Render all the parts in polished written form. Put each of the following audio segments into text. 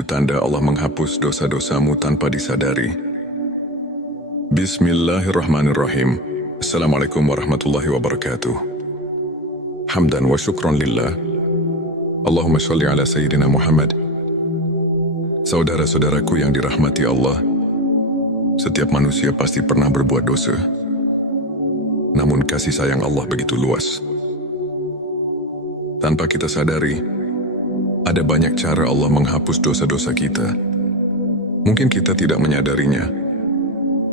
tanda Allah menghapus dosa-dosamu tanpa disadari. Bismillahirrahmanirrahim. Assalamualaikum warahmatullahi wabarakatuh. Hamdan wa syukran lillah. Allahumma sholli ala Sayyidina Muhammad. Saudara-saudaraku yang dirahmati Allah, setiap manusia pasti pernah berbuat dosa. Namun kasih sayang Allah begitu luas. Tanpa kita sadari, ada banyak cara Allah menghapus dosa-dosa kita. Mungkin kita tidak menyadarinya,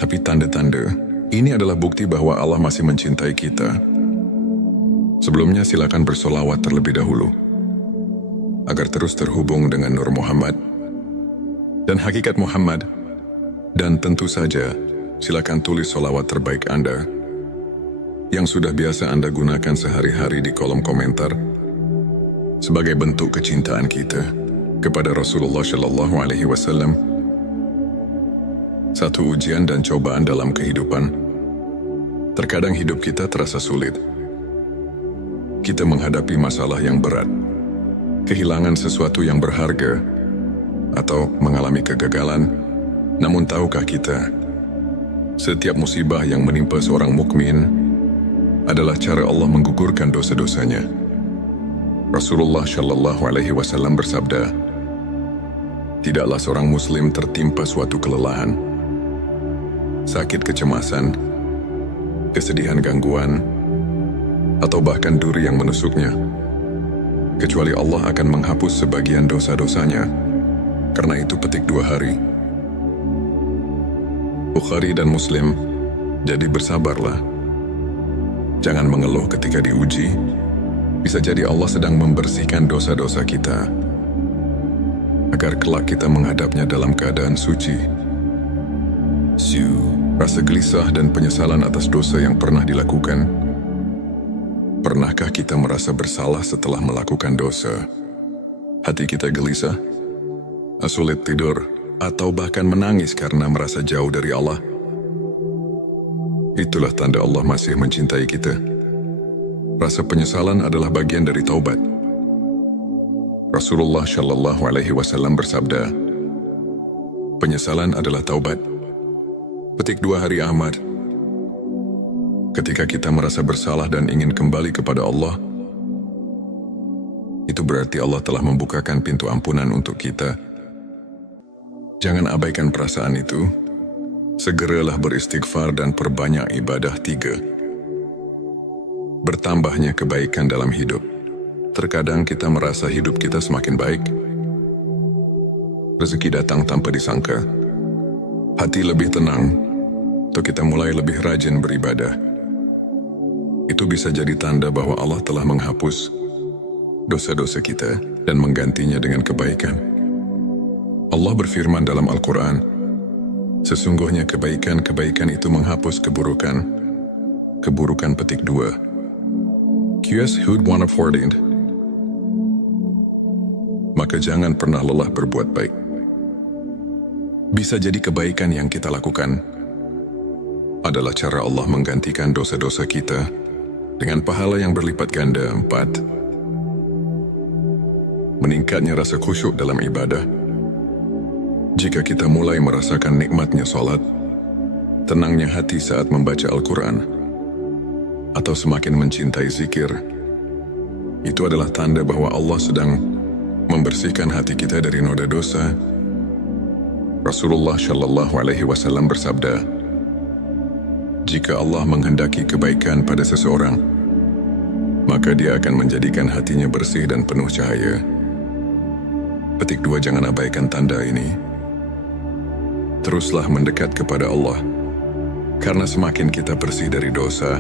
tapi tanda-tanda ini adalah bukti bahwa Allah masih mencintai kita. Sebelumnya silakan bersolawat terlebih dahulu, agar terus terhubung dengan Nur Muhammad dan hakikat Muhammad. Dan tentu saja, silakan tulis solawat terbaik Anda yang sudah biasa Anda gunakan sehari-hari di kolom komentar sebagai bentuk kecintaan kita kepada Rasulullah Shallallahu Alaihi Wasallam. Satu ujian dan cobaan dalam kehidupan. Terkadang hidup kita terasa sulit. Kita menghadapi masalah yang berat, kehilangan sesuatu yang berharga, atau mengalami kegagalan. Namun tahukah kita, setiap musibah yang menimpa seorang mukmin adalah cara Allah menggugurkan dosa-dosanya. Rasulullah Shallallahu Alaihi Wasallam bersabda, tidaklah seorang muslim tertimpa suatu kelelahan, sakit kecemasan, kesedihan gangguan, atau bahkan duri yang menusuknya, kecuali Allah akan menghapus sebagian dosa-dosanya. Karena itu petik 2 hari. Bukhari dan Muslim, jadi bersabarlah. Jangan mengeluh ketika diuji. Bisa jadi Allah sedang membersihkan dosa-dosa kita, agar kelak kita menghadapnya dalam keadaan suci. Rasa gelisah dan penyesalan atas dosa yang pernah dilakukan. Pernahkah kita merasa bersalah setelah melakukan dosa? Hati kita gelisah, sulit tidur, atau bahkan menangis karena merasa jauh dari Allah. Itulah tanda Allah masih mencintai kita. Rasa penyesalan adalah bagian dari taubat. Rasulullah Shallallahu Alaihi Wasallam bersabda, penyesalan adalah taubat. Petik 2 hari Ahmad. Ketika kita merasa bersalah dan ingin kembali kepada Allah, itu berarti Allah telah membukakan pintu ampunan untuk kita. Jangan abaikan perasaan itu. Segeralah beristighfar dan perbanyak ibadah. 3. Bertambahnya kebaikan dalam hidup. Terkadang kita merasa hidup kita semakin baik. Rezeki datang tanpa disangka. Hati lebih tenang, atau kita mulai lebih rajin beribadah. Itu bisa jadi tanda bahwa Allah telah menghapus dosa-dosa kita dan menggantinya dengan kebaikan. Allah berfirman dalam Al-Quran, sesungguhnya kebaikan-kebaikan itu menghapus keburukan. Keburukan petik 2. QS Hud 114. Maka jangan pernah lelah berbuat baik. Bisa jadi kebaikan yang kita lakukan adalah cara Allah menggantikan dosa-dosa kita dengan pahala yang berlipat ganda. 4. Meningkatnya rasa khusyuk dalam ibadah. Jika kita mulai merasakan nikmatnya salat, tenangnya hati saat membaca Al-Quran, atau semakin mencintai zikir, itu adalah tanda bahwa Allah sedang membersihkan hati kita dari noda dosa. Rasulullah Shallallahu Alaihi Wasallam bersabda, jika Allah menghendaki kebaikan pada seseorang, maka Dia akan menjadikan hatinya bersih dan penuh cahaya. Petik 2. Jangan abaikan tanda ini. Teruslah mendekat kepada Allah, karena semakin kita bersih dari dosa,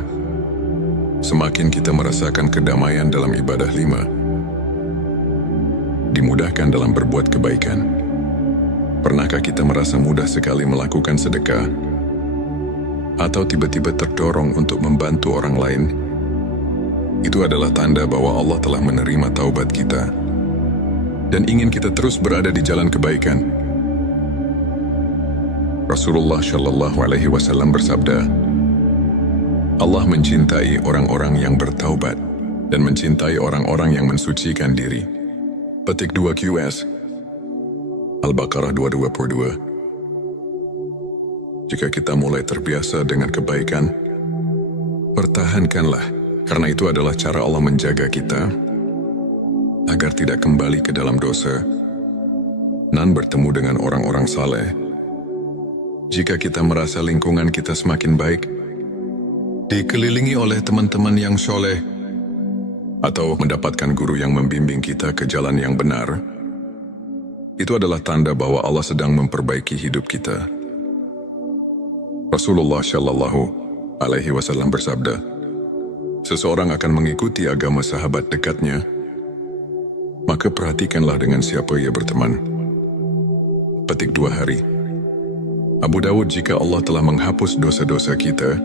semakin kita merasakan kedamaian dalam ibadah. 5. Dimudahkan dalam berbuat kebaikan. Pernahkah kita merasa mudah sekali melakukan sedekah, atau tiba-tiba terdorong untuk membantu orang lain? Itu adalah tanda bahwa Allah telah menerima taubat kita dan ingin kita terus berada di jalan kebaikan. Rasulullah Shallallahu Alaihi Wasallam bersabda, Allah mencintai orang-orang yang bertaubat dan mencintai orang-orang yang mensucikan diri. Petik 2 QS. Al-Baqarah 222. Jika kita mulai terbiasa dengan kebaikan, pertahankanlah, karena itu adalah cara Allah menjaga kita agar tidak kembali ke dalam dosa dan bertemu dengan orang-orang saleh. Jika kita merasa lingkungan kita semakin baik, dikelilingi oleh teman-teman yang soleh, atau mendapatkan guru yang membimbing kita ke jalan yang benar, itu adalah tanda bahwa Allah sedang memperbaiki hidup kita. Rasulullah Shallallahu Alaihi Wasallam bersabda, seseorang akan mengikuti agama sahabat dekatnya, maka perhatikanlah dengan siapa ia berteman. Petik 2 hari. Abu Dawud, jika Allah telah menghapus dosa-dosa kita,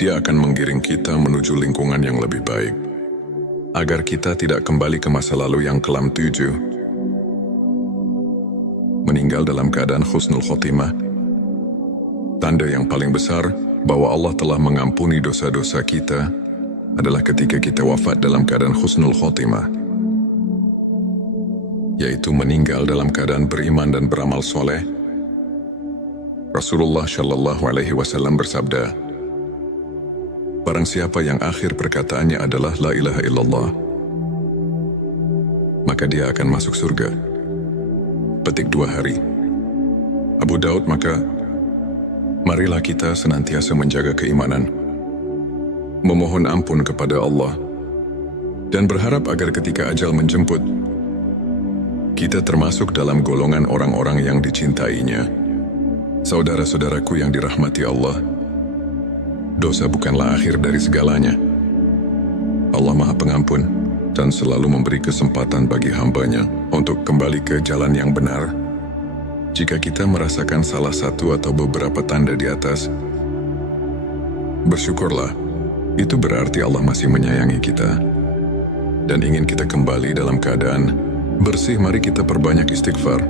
Dia akan menggiring kita menuju lingkungan yang lebih baik, agar kita tidak kembali ke masa lalu yang kelam 7, meninggal dalam keadaan husnul khotimah. Tanda yang paling besar bahwa Allah telah mengampuni dosa-dosa kita adalah ketika kita wafat dalam keadaan husnul khotimah, yaitu meninggal dalam keadaan beriman dan beramal soleh. Rasulullah Shallallahu Alaihi Wasallam bersabda, barang siapa yang akhir perkataannya adalah La ilaha illallah, maka dia akan masuk surga. Petik 2 hari. Abu Daud, maka marilah kita senantiasa menjaga keimanan, memohon ampun kepada Allah, dan berharap agar ketika ajal menjemput, kita termasuk dalam golongan orang-orang yang dicintainya. Saudara-saudaraku yang dirahmati Allah, dosa bukanlah akhir dari segalanya. Allah Maha Pengampun dan selalu memberi kesempatan bagi hambanya untuk kembali ke jalan yang benar. Jika kita merasakan salah satu atau beberapa tanda di atas, bersyukurlah. Itu berarti Allah masih menyayangi kita dan ingin kita kembali dalam keadaan bersih. Mari kita perbanyak istighfar,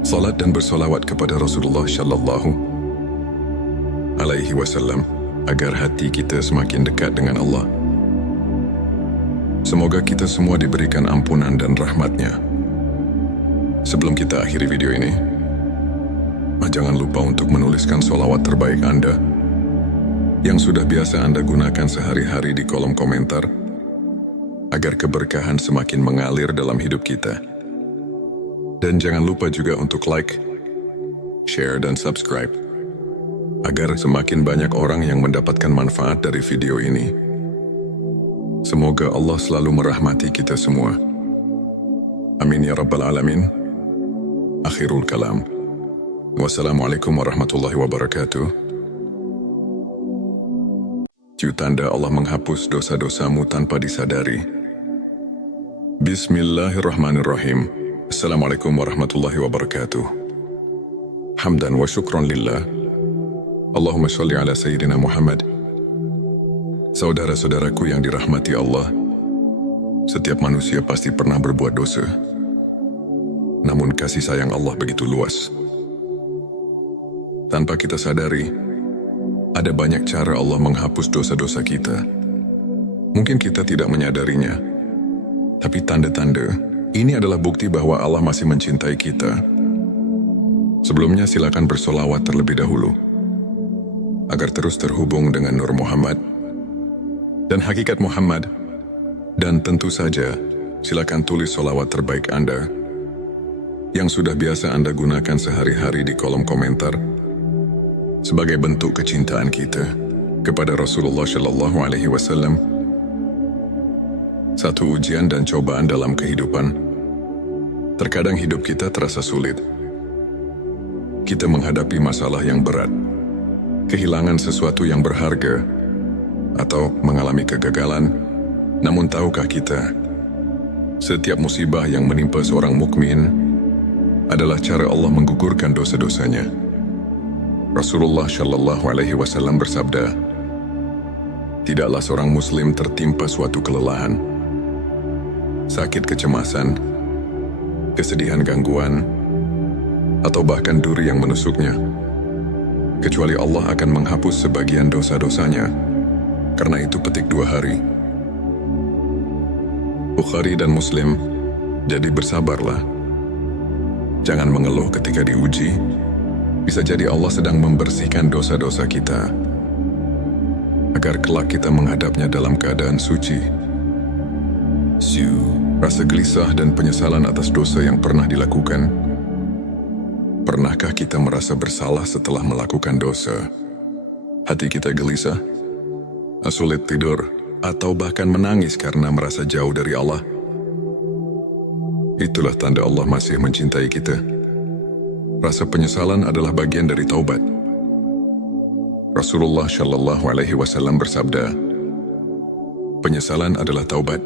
salat dan bersolawat kepada Rasulullah Shallallahu Alaihi Wasallam agar hati kita semakin dekat dengan Allah. Semoga kita semua diberikan ampunan dan rahmat-Nya. Sebelum kita akhiri video ini, jangan lupa untuk menuliskan sholawat terbaik Anda yang sudah biasa Anda gunakan sehari-hari di kolom komentar, agar keberkahan semakin mengalir dalam hidup kita. Dan jangan lupa juga untuk like, share, dan subscribe, agar semakin banyak orang yang mendapatkan manfaat dari video ini. Semoga Allah selalu merahmati kita semua. Amin ya Rabbal Alamin. Akhirul kalam. Wassalamualaikum warahmatullahi wabarakatuh. Tanda Allah menghapus dosa-dosamu tanpa disadari. Bismillahirrahmanirrahim. Assalamualaikum warahmatullahi wabarakatuh. Hamdan wa syukran lillah. Allahumma sholli ala Sayyidina Muhammad. Saudara-saudaraku yang dirahmati Allah, setiap manusia pasti pernah berbuat dosa. Namun kasih sayang Allah begitu luas. Tanpa kita sadari, ada banyak cara Allah menghapus dosa-dosa kita. Mungkin kita tidak menyadarinya, tapi tanda-tanda ini adalah bukti bahwa Allah masih mencintai kita. Sebelumnya silakan bersolawat terlebih dahulu, agar terus terhubung dengan Nur Muhammad dan hakikat Muhammad. Dan tentu saja, silakan tulis solawat terbaik Anda yang sudah biasa Anda gunakan sehari-hari di kolom komentar, sebagai bentuk kecintaan kita kepada Rasulullah Shallallahu Alaihi Wasallam. Satu ujian dan cobaan dalam kehidupan. Terkadang hidup kita terasa sulit. Kita menghadapi masalah yang berat, kehilangan sesuatu yang berharga, atau mengalami kegagalan. Namun tahukah kita, setiap musibah yang menimpa seorang mukmin adalah cara Allah menggugurkan dosa-dosanya. Rasulullah Shallallahu Alaihi Wasallam bersabda, tidaklah seorang muslim tertimpa suatu kelelahan, sakit, kecemasan, kesedihan, gangguan, atau bahkan duri yang menusuknya, kecuali Allah akan menghapus sebagian dosa-dosanya. Karena itu petik 2 hari. Bukhari dan Muslim Jadi bersabarlah. Jangan mengeluh ketika diuji. Bisa jadi Allah sedang membersihkan dosa-dosa kita, agar kelak kita menghadapnya dalam keadaan suci. Rasa gelisah dan penyesalan atas dosa yang pernah dilakukan. Pernahkah kita merasa bersalah setelah melakukan dosa? Hati kita gelisah, sulit tidur, atau bahkan menangis karena merasa jauh dari Allah. Itulah tanda Allah masih mencintai kita. Rasa penyesalan adalah bagian dari taubat. Rasulullah Shallallahu Alaihi Wasallam bersabda, penyesalan adalah taubat.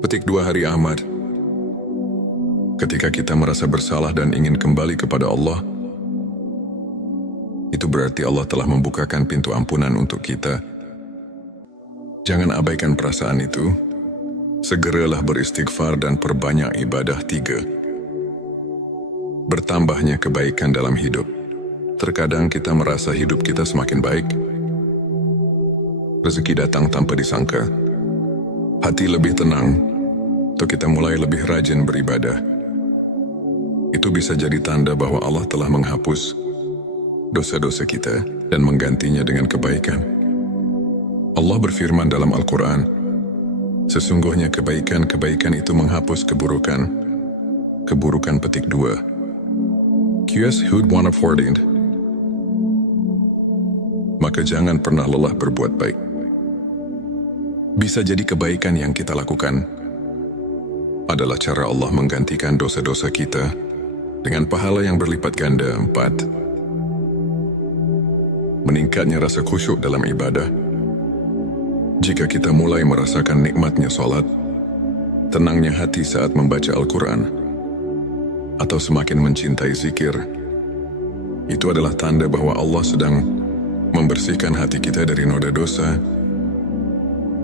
Petik 2 Hari Ahmad. Ketika kita merasa bersalah dan ingin kembali kepada Allah, itu berarti Allah telah membukakan pintu ampunan untuk kita. Jangan abaikan perasaan itu. Segeralah beristighfar dan perbanyak ibadah. 3. Bertambahnya kebaikan dalam hidup. Terkadang kita merasa hidup kita semakin baik. Rezeki datang tanpa disangka. Hati lebih tenang, atau kita mulai lebih rajin beribadah. Itu bisa jadi tanda bahwa Allah telah menghapus dosa-dosa kita dan menggantinya dengan kebaikan. Allah berfirman dalam Al-Quran, sesungguhnya kebaikan-kebaikan itu menghapus keburukan. Keburukan petik 2. QS Hud 114. Maka jangan pernah lelah berbuat baik. Bisa jadi kebaikan yang kita lakukan adalah cara Allah menggantikan dosa-dosa kita dengan pahala yang berlipat ganda. 4. Meningkatnya rasa khusyuk dalam ibadah. Jika kita mulai merasakan nikmatnya salat, tenangnya hati saat membaca Al-Quran, atau semakin mencintai zikir, itu adalah tanda bahwa Allah sedang membersihkan hati kita dari noda dosa.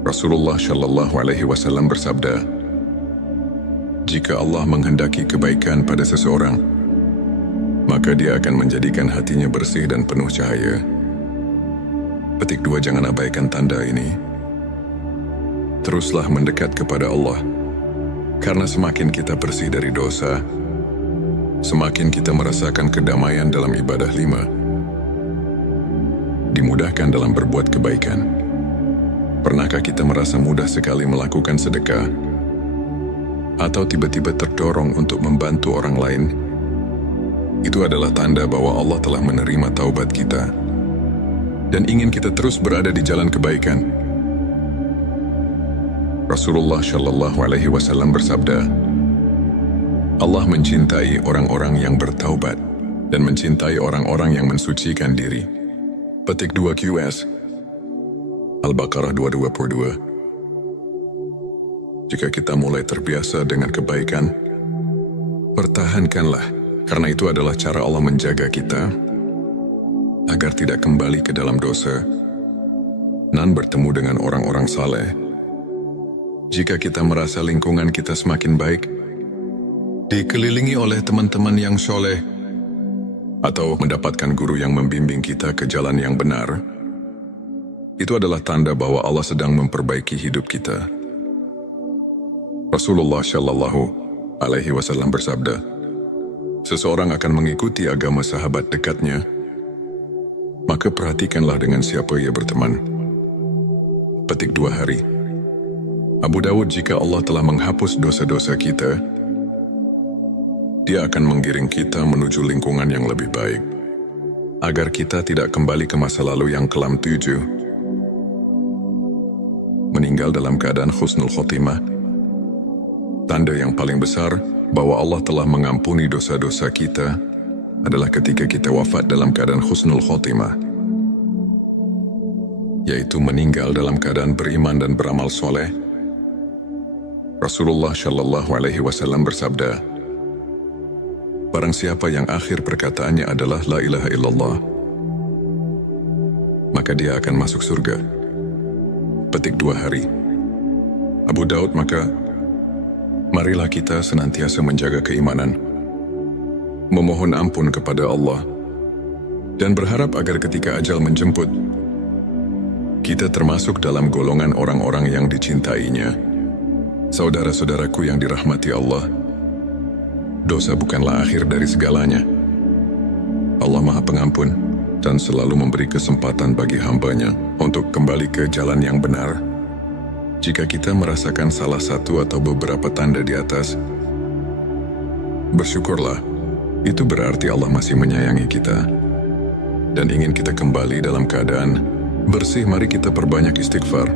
Rasulullah Shallallahu Alaihi Wasallam bersabda, jika Allah menghendaki kebaikan pada seseorang, maka Dia akan menjadikan hatinya bersih dan penuh cahaya. Petik 2. Jangan abaikan tanda ini. Teruslah mendekat kepada Allah, karena semakin kita bersih dari dosa, semakin kita merasakan kedamaian dalam ibadah. 5. Dimudahkan dalam berbuat kebaikan. Pernahkah kita merasa mudah sekali melakukan sedekah, atau tiba-tiba terdorong untuk membantu orang lain? Itu adalah tanda bahwa Allah telah menerima taubat kita dan ingin kita terus berada di jalan kebaikan. Rasulullah Shallallahu Alaihi Wasallam bersabda, Allah mencintai orang-orang yang bertaubat dan mencintai orang-orang yang mensucikan diri. Petik 2 QS Al-Baqarah 222. Jika kita mulai terbiasa dengan kebaikan, pertahankanlah, karena itu adalah cara Allah menjaga kita agar tidak kembali ke dalam dosa dan bertemu dengan orang-orang saleh. Jika kita merasa lingkungan kita semakin baik, dikelilingi oleh teman-teman yang soleh, atau mendapatkan guru yang membimbing kita ke jalan yang benar, itu adalah tanda bahwa Allah sedang memperbaiki hidup kita. Rasulullah Shallallahu Alaihi Wasallam bersabda, seseorang akan mengikuti agama sahabat dekatnya, maka perhatikanlah dengan siapa ia berteman. Petik 2 Hari. Abu Dawud, jika Allah telah menghapus dosa-dosa kita, Dia akan menggiring kita menuju lingkungan yang lebih baik, agar kita tidak kembali ke masa lalu yang kelam. 7. Meninggal dalam keadaan husnul khotimah. Tanda yang paling besar bahwa Allah telah mengampuni dosa-dosa kita adalah ketika kita wafat dalam keadaan husnul khotimah, yaitu meninggal dalam keadaan beriman dan beramal soleh. Rasulullah Shallallahu Alaihi Wasallam bersabda, barang siapa yang akhir perkataannya adalah La ilaha illallah, maka dia akan masuk surga. Petik 2 Hari. Abu Daud, maka marilah kita senantiasa menjaga keimanan, memohon ampun kepada Allah, dan berharap agar ketika ajal menjemput, kita termasuk dalam golongan orang-orang yang dicintainya. Saudara-saudaraku yang dirahmati Allah, dosa bukanlah akhir dari segalanya. Allah Maha Pengampun dan selalu memberi kesempatan bagi hamba-Nya untuk kembali ke jalan yang benar. Jika kita merasakan salah satu atau beberapa tanda di atas, bersyukurlah. Itu berarti Allah masih menyayangi kita dan ingin kita kembali dalam keadaan bersih. Mari kita perbanyak istighfar,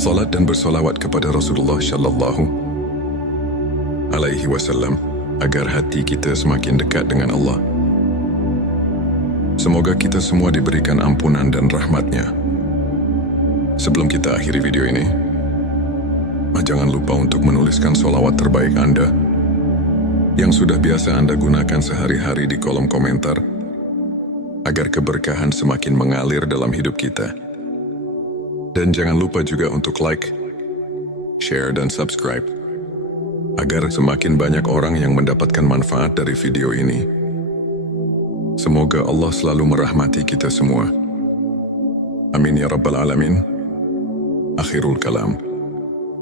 salat dan bersolawat kepada Rasulullah Shallallahu Alaihi Wasallam agar hati kita semakin dekat dengan Allah. Semoga kita semua diberikan ampunan dan rahmat-Nya. Sebelum kita akhiri video ini, jangan lupa untuk menuliskan solawat terbaik Anda yang sudah biasa Anda gunakan sehari-hari di kolom komentar, agar keberkahan semakin mengalir dalam hidup kita. Dan jangan lupa juga untuk like, share, dan subscribe, agar semakin banyak orang yang mendapatkan manfaat dari video ini. Semoga Allah selalu merahmati kita semua. Amin ya Rabbal Alamin. Akhirul kalam.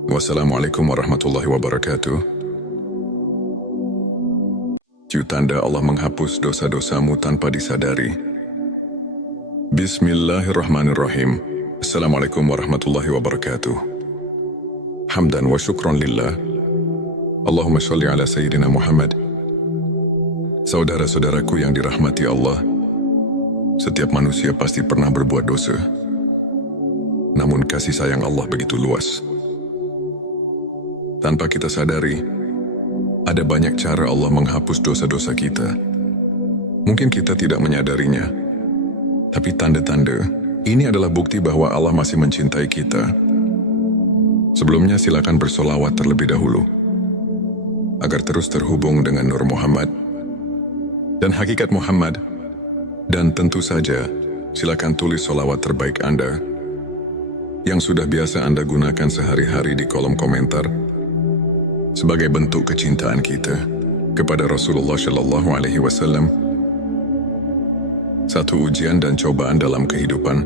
Wassalamualaikum warahmatullahi wabarakatuh. Tanda Allah menghapus dosa-dosamu tanpa disadari. Bismillahirrahmanirrahim. Assalamualaikum warahmatullahi wabarakatuh. Hamdan wa syukran lillah. Allahumma sholli ala Sayyidina Muhammad. Saudara-saudaraku yang dirahmati Allah, setiap manusia pasti pernah berbuat dosa. Namun kasih sayang Allah begitu luas. Tanpa kita sadari, ada banyak cara Allah menghapus dosa-dosa kita. Mungkin kita tidak menyadarinya, tapi tanda-tanda ini adalah bukti bahwa Allah masih mencintai kita. Sebelumnya silakan bersolawat terlebih dahulu, agar terus terhubung dengan Nur Muhammad dan hakikat Muhammad. Dan tentu saja, silakan tulis solawat terbaik Anda yang sudah biasa Anda gunakan sehari-hari di kolom komentar, sebagai bentuk kecintaan kita kepada Rasulullah Shallallahu Alaihi Wasallam. Satu ujian dan cobaan dalam kehidupan.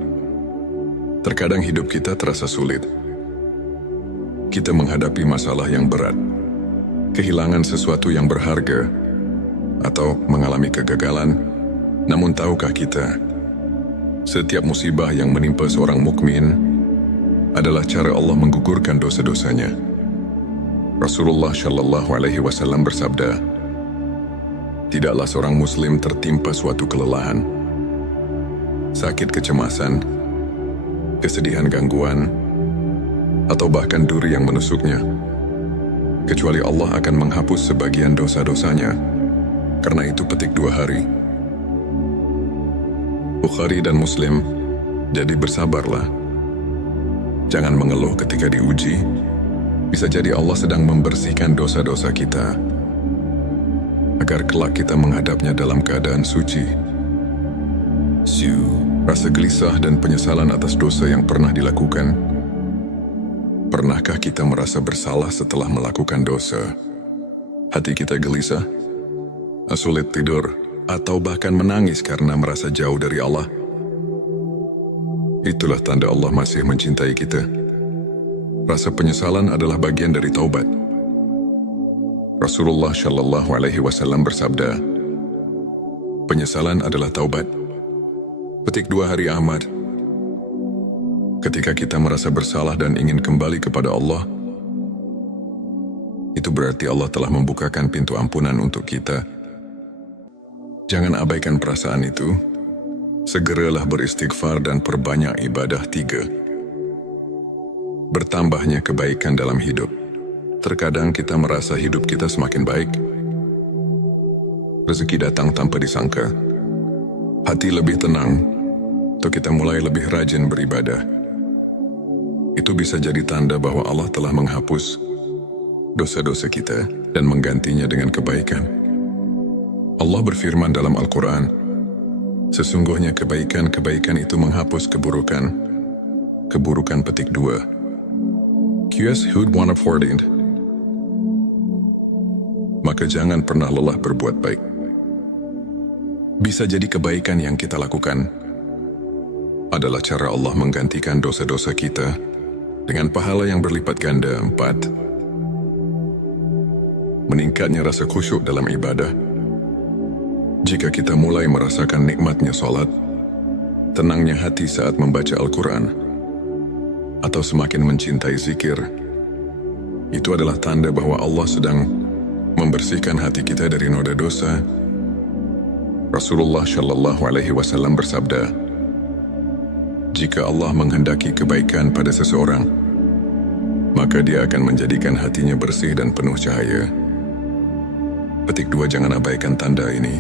Terkadang hidup kita terasa sulit. Kita menghadapi masalah yang berat, kehilangan sesuatu yang berharga, atau mengalami kegagalan. Namun tahukah kita, setiap musibah yang menimpa seorang mukmin adalah cara Allah menggugurkan dosa-dosanya. Rasulullah Shallallahu Alaihi Wasallam bersabda, tidaklah seorang muslim tertimpa suatu kelelahan, sakit kecemasan, kesedihan gangguan, atau bahkan duri yang menusuknya, kecuali Allah akan menghapus sebagian dosa-dosanya. Karena itu petik 2 hari. Bukhari dan Muslim. Jadi bersabarlah. Jangan mengeluh ketika diuji. Bisa jadi Allah sedang membersihkan dosa-dosa kita, agar kelak kita menghadapnya dalam keadaan suci. Rasa gelisah dan penyesalan atas dosa yang pernah dilakukan. Pernahkah kita merasa bersalah setelah melakukan dosa? Hati kita gelisah, sulit tidur, atau bahkan menangis karena merasa jauh dari Allah. Itulah tanda Allah masih mencintai kita. Rasa penyesalan adalah bagian dari taubat. Rasulullah Shallallahu Alaihi Wasallam bersabda, penyesalan adalah taubat. Petik 2 hari Ahmad. Ketika kita merasa bersalah dan ingin kembali kepada Allah, itu berarti Allah telah membukakan pintu ampunan untuk kita. Jangan abaikan perasaan itu. Segeralah beristighfar dan perbanyak ibadah. 3. Bertambahnya kebaikan dalam hidup. Terkadang kita merasa hidup kita semakin baik. Rezeki datang tanpa disangka. Hati lebih tenang, atau kita mulai lebih rajin beribadah. Itu bisa jadi tanda bahwa Allah telah menghapus dosa-dosa kita dan menggantinya dengan kebaikan. Allah berfirman dalam Al-Quran, sesungguhnya kebaikan-kebaikan itu menghapus keburukan. Keburukan petik 2. QS Hud 114. Maka jangan pernah lelah berbuat baik. Bisa jadi kebaikan yang kita lakukan adalah cara Allah menggantikan dosa-dosa kita dengan pahala yang berlipat ganda. 4. Meningkatnya rasa khusyuk dalam ibadah. Jika kita mulai merasakan nikmatnya solat, tenangnya hati saat membaca Al-Quran, atau semakin mencintai zikir, itu adalah tanda bahwa Allah sedang membersihkan hati kita dari noda dosa. Rasulullah Shallallahu Alaihi Wasallam bersabda, jika Allah menghendaki kebaikan pada seseorang, maka Dia akan menjadikan hatinya bersih dan penuh cahaya. Petik 2. Jangan abaikan tanda ini.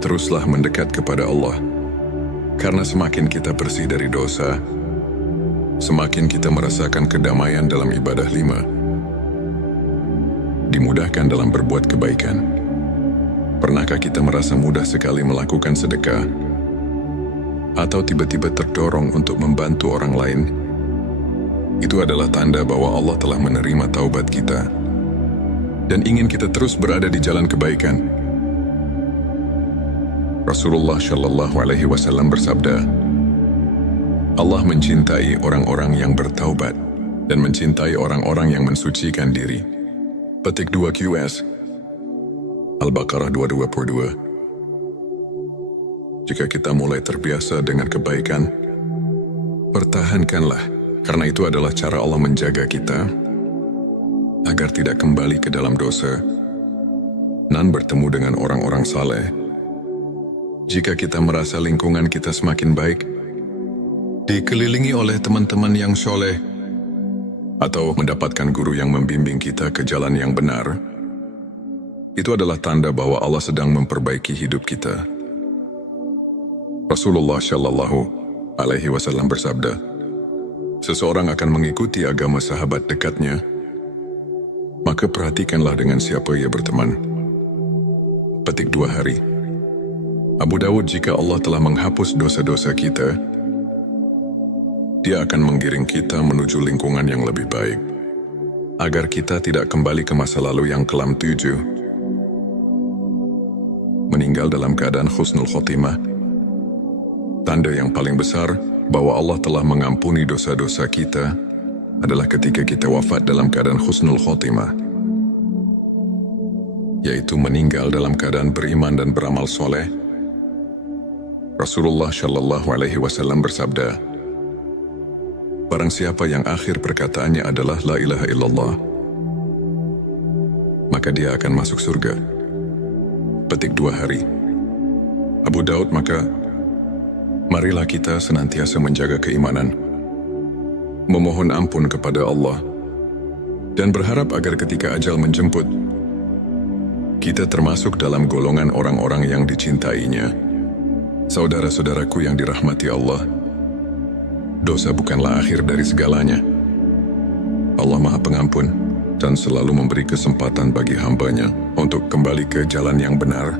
Teruslah mendekat kepada Allah, karena semakin kita bersih dari dosa, semakin kita merasakan kedamaian dalam ibadah. 5. Dimudahkan dalam berbuat kebaikan. Pernahkah kita merasa mudah sekali melakukan sedekah, atau tiba-tiba terdorong untuk membantu orang lain? Itu adalah tanda bahwa Allah telah menerima taubat kita dan ingin kita terus berada di jalan kebaikan. Rasulullah Shallallahu Alaihi Wasallam bersabda, Allah mencintai orang-orang yang bertaubat dan mencintai orang-orang yang mensucikan diri. Petik 2 QS Al-Baqarah 222. Jika kita mulai terbiasa dengan kebaikan, pertahankanlah, karena itu adalah cara Allah menjaga kita agar tidak kembali ke dalam dosa dan bertemu dengan orang-orang saleh. Jika kita merasa lingkungan kita semakin baik, dikelilingi oleh teman-teman yang soleh, atau mendapatkan guru yang membimbing kita ke jalan yang benar, itu adalah tanda bahwa Allah sedang memperbaiki hidup kita. Rasulullah Shallallahu Alaihi Wasallam bersabda, seseorang akan mengikuti agama sahabat dekatnya, maka perhatikanlah dengan siapa ia berteman. Petik 2 hari. Abu Dawud, jika Allah telah menghapus dosa-dosa kita, Dia akan menggiring kita menuju lingkungan yang lebih baik, agar kita tidak kembali ke masa lalu yang kelam. 7. Meninggal dalam keadaan husnul khotimah. Tanda yang paling besar bahwa Allah telah mengampuni dosa-dosa kita adalah ketika kita wafat dalam keadaan husnul khotimah, yaitu meninggal dalam keadaan beriman dan beramal soleh. Rasulullah Shallallahu Alaihi Wasallam bersabda, barang siapa yang akhir perkataannya adalah la ilaha illallah, maka dia akan masuk surga. Petik 2 hari. Abu Daud, maka marilah kita senantiasa menjaga keimanan, memohon ampun kepada Allah, dan berharap agar ketika ajal menjemput, kita termasuk dalam golongan orang-orang yang dicintainya. Saudara-saudaraku yang dirahmati Allah, dosa bukanlah akhir dari segalanya. Allah Maha Pengampun dan selalu memberi kesempatan bagi hamba-Nya untuk kembali ke jalan yang benar.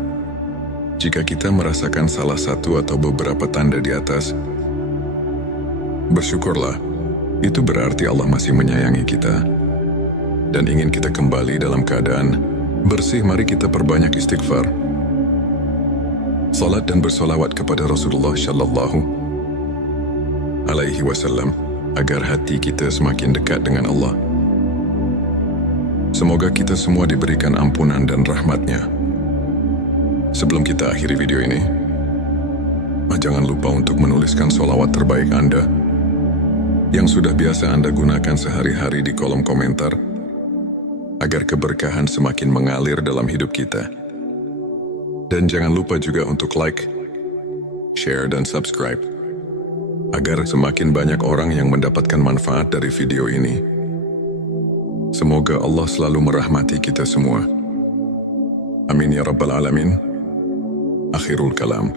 Jika kita merasakan salah satu atau beberapa tanda di atas, bersyukurlah. Itu berarti Allah masih menyayangi kita dan ingin kita kembali dalam keadaan bersih. Mari kita perbanyak istighfar, salat dan bersolawat kepada Rasulullah Shallallahu Alaihi Wasallam agar hati kita semakin dekat dengan Allah. Semoga kita semua diberikan ampunan dan rahmat-Nya. Sebelum kita akhiri video ini, jangan lupa untuk menuliskan solawat terbaik Anda yang sudah biasa Anda gunakan sehari-hari di kolom komentar, agar keberkahan semakin mengalir dalam hidup kita. Dan jangan lupa juga untuk like, share, dan subscribe, agar semakin banyak orang yang mendapatkan manfaat dari video ini. Semoga Allah selalu merahmati kita semua. Amin ya Rabbal Alamin. Akhirul kalam.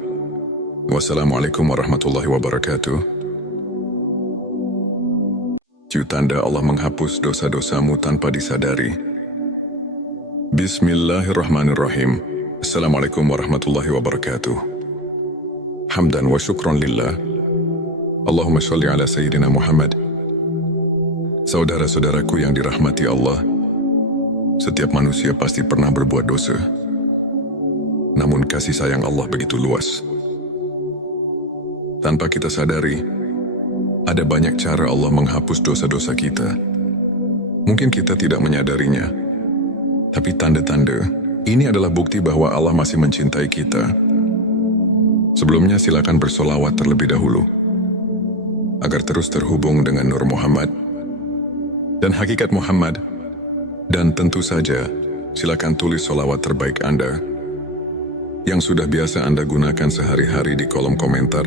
Wassalamualaikum warahmatullahi wabarakatuh. Tanda Allah menghapus dosa-dosamu tanpa disadari. Bismillahirrahmanirrahim. Assalamualaikum warahmatullahi wabarakatuh. Hamdan wa syukran lillah. Allahumma sholli ala Sayyidina Muhammad. Saudara-saudaraku yang dirahmati Allah, setiap manusia pasti pernah berbuat dosa. Namun kasih sayang Allah begitu luas. Tanpa kita sadari, Ada banyak cara Allah menghapus dosa-dosa kita. Mungkin kita tidak menyadarinya, tapi tanda-tanda ini adalah bukti bahwa Allah masih mencintai kita. Sebelumnya silakan bersolawat terlebih dahulu, agar terus terhubung dengan Nur Muhammad dan hakikat Muhammad. Dan tentu saja, silakan tulis solawat terbaik Anda yang sudah biasa Anda gunakan sehari-hari di kolom komentar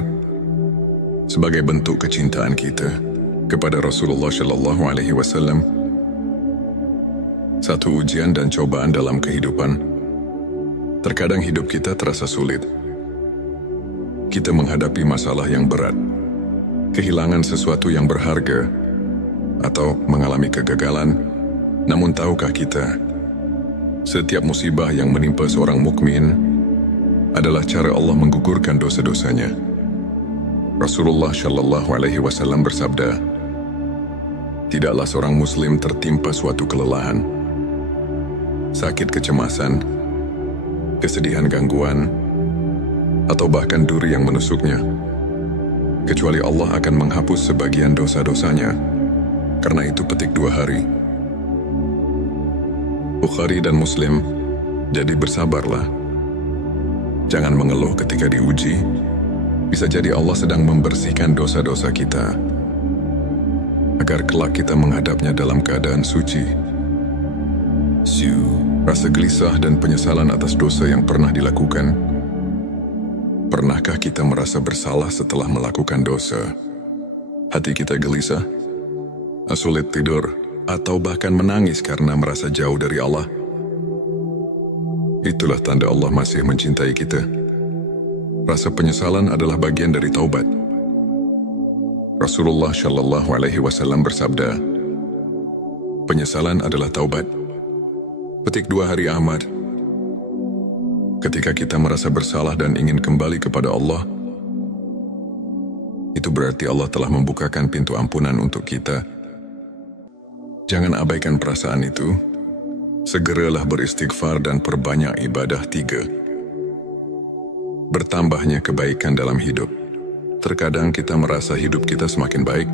sebagai bentuk kecintaan kita kepada Rasulullah Shallallahu Alaihi Wasallam. Satu ujian dan cobaan dalam kehidupan. Terkadang hidup kita terasa sulit. Kita menghadapi masalah yang berat, kehilangan sesuatu yang berharga, atau mengalami kegagalan. Namun tahukah kita, setiap musibah yang menimpa seorang mukmin adalah cara Allah menggugurkan dosa-dosanya. Rasulullah Shallallahu Alaihi Wasallam bersabda, tidaklah seorang muslim tertimpa suatu kelelahan, sakit kecemasan, kesedihan gangguan, atau bahkan duri yang menusuknya, kecuali Allah akan menghapus sebagian dosa-dosanya. Karena itu petik 2 hari. Bukhari dan Muslim, jadi bersabarlah. Jangan mengeluh ketika diuji. Bisa jadi Allah sedang membersihkan dosa-dosa kita, agar kelak kita menghadapnya dalam keadaan suci. Rasa gelisah dan penyesalan atas dosa yang pernah dilakukan. Pernahkah kita merasa bersalah setelah melakukan dosa? Hati kita gelisah, sulit tidur, atau bahkan menangis karena merasa jauh dari Allah. Itulah tanda Allah masih mencintai kita. Rasa penyesalan adalah bagian dari taubat. Rasulullah Shallallahu Alaihi Wasallam bersabda, penyesalan adalah taubat. Petik 2 hari Ahmad. Ketika kita merasa bersalah dan ingin kembali kepada Allah, itu berarti Allah telah membukakan pintu ampunan untuk kita. Jangan abaikan perasaan itu. Segeralah beristighfar dan perbanyak ibadah. 3. Bertambahnya kebaikan dalam hidup. Terkadang kita merasa hidup kita semakin baik.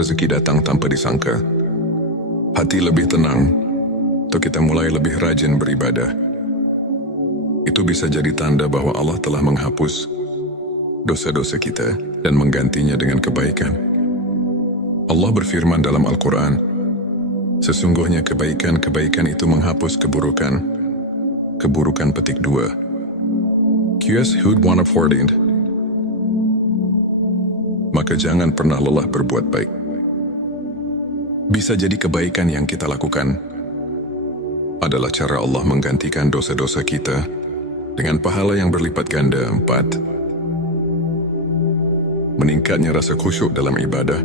Rezeki datang tanpa disangka. Hati lebih tenang, atau kita mulai lebih rajin beribadah. Itu bisa jadi tanda bahwa Allah telah menghapus dosa-dosa kita dan menggantinya dengan kebaikan. Allah berfirman dalam Al-Quran, sesungguhnya kebaikan-kebaikan itu menghapus keburukan. Keburukan petik 2. QS Hud 114. Maka jangan pernah lelah berbuat baik. Bisa jadi kebaikan yang kita lakukan adalah cara Allah menggantikan dosa-dosa kita dengan pahala yang berlipat ganda. 4. Meningkatnya rasa khusyuk dalam ibadah.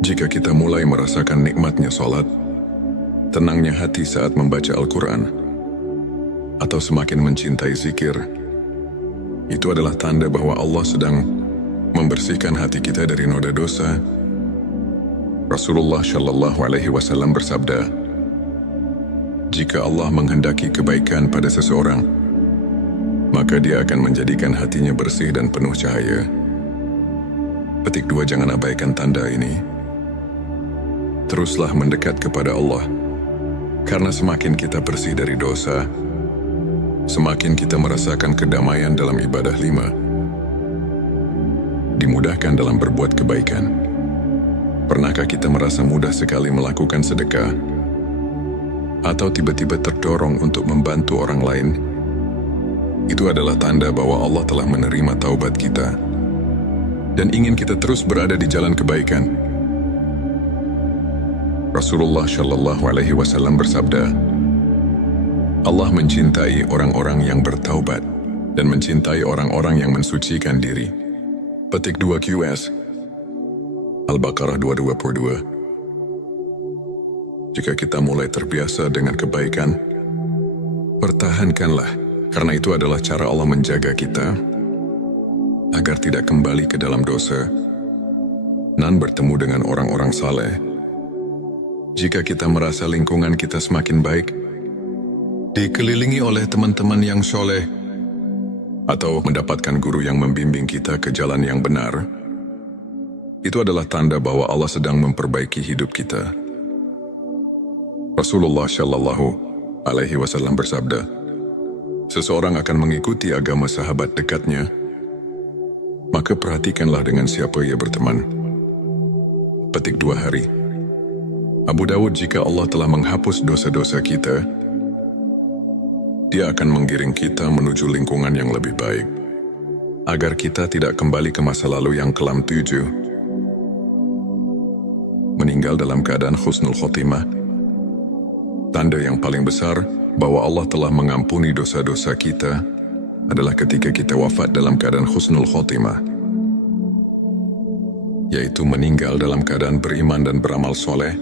Jika kita mulai merasakan nikmatnya sholat, tenangnya hati saat membaca Al-Quran, atau semakin mencintai zikir, itu adalah tanda bahwa Allah sedang membersihkan hati kita dari noda dosa. Rasulullah Shallallahu Alaihi Wasallam bersabda, jika Allah menghendaki kebaikan pada seseorang, maka Dia akan menjadikan hatinya bersih dan penuh cahaya. Petik 2. Jangan abaikan tanda ini. Teruslah mendekat kepada Allah, karena semakin kita bersih dari dosa, semakin kita merasakan kedamaian dalam ibadah. 5. Dimudahkan dalam berbuat kebaikan. Pernahkah kita merasa mudah sekali melakukan sedekah, atau tiba-tiba terdorong untuk membantu orang lain? Itu adalah tanda bahwa Allah telah menerima taubat kita dan ingin kita terus berada di jalan kebaikan. Rasulullah Shallallahu Alaihi Wasallam bersabda, Allah mencintai orang-orang yang bertaubat dan mencintai orang-orang yang mensucikan diri. Petik 2 QS Al-Baqarah 222. Jika kita mulai terbiasa dengan kebaikan, pertahankanlah, karena itu adalah cara Allah menjaga kita agar tidak kembali ke dalam dosa dan bertemu dengan orang-orang saleh. Jika kita merasa lingkungan kita semakin baik, dikelilingi oleh teman-teman yang soleh, atau mendapatkan guru yang membimbing kita ke jalan yang benar, itu adalah tanda bahwa Allah sedang memperbaiki hidup kita. Rasulullah Shallallahu Alaihi Wasallam bersabda, seseorang akan mengikuti agama sahabat dekatnya, maka perhatikanlah dengan siapa ia berteman. Petik 2 hari. Abu Dawud, jika Allah telah menghapus dosa-dosa kita, Dia akan menggiring kita menuju lingkungan yang lebih baik, agar kita tidak kembali ke masa lalu yang kelam 7. Meninggal dalam keadaan husnul khotimah. Tanda yang paling besar bahwa Allah telah mengampuni dosa-dosa kita adalah ketika kita wafat dalam keadaan husnul khotimah, yaitu meninggal dalam keadaan beriman dan beramal soleh,